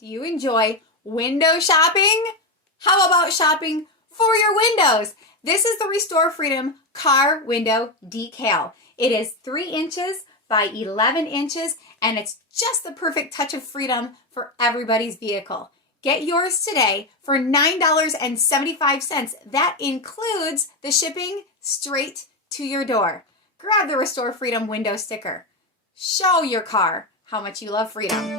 Do you enjoy window shopping? How about shopping for your windows? This is the Restore Freedom car window decal. It is 3 inches by 11 inches, and it's just the perfect touch of freedom for everybody's vehicle. Get yours today for $9.75. That includes the shipping straight to your door. Grab the Restore Freedom window sticker. Show your car how much you love freedom.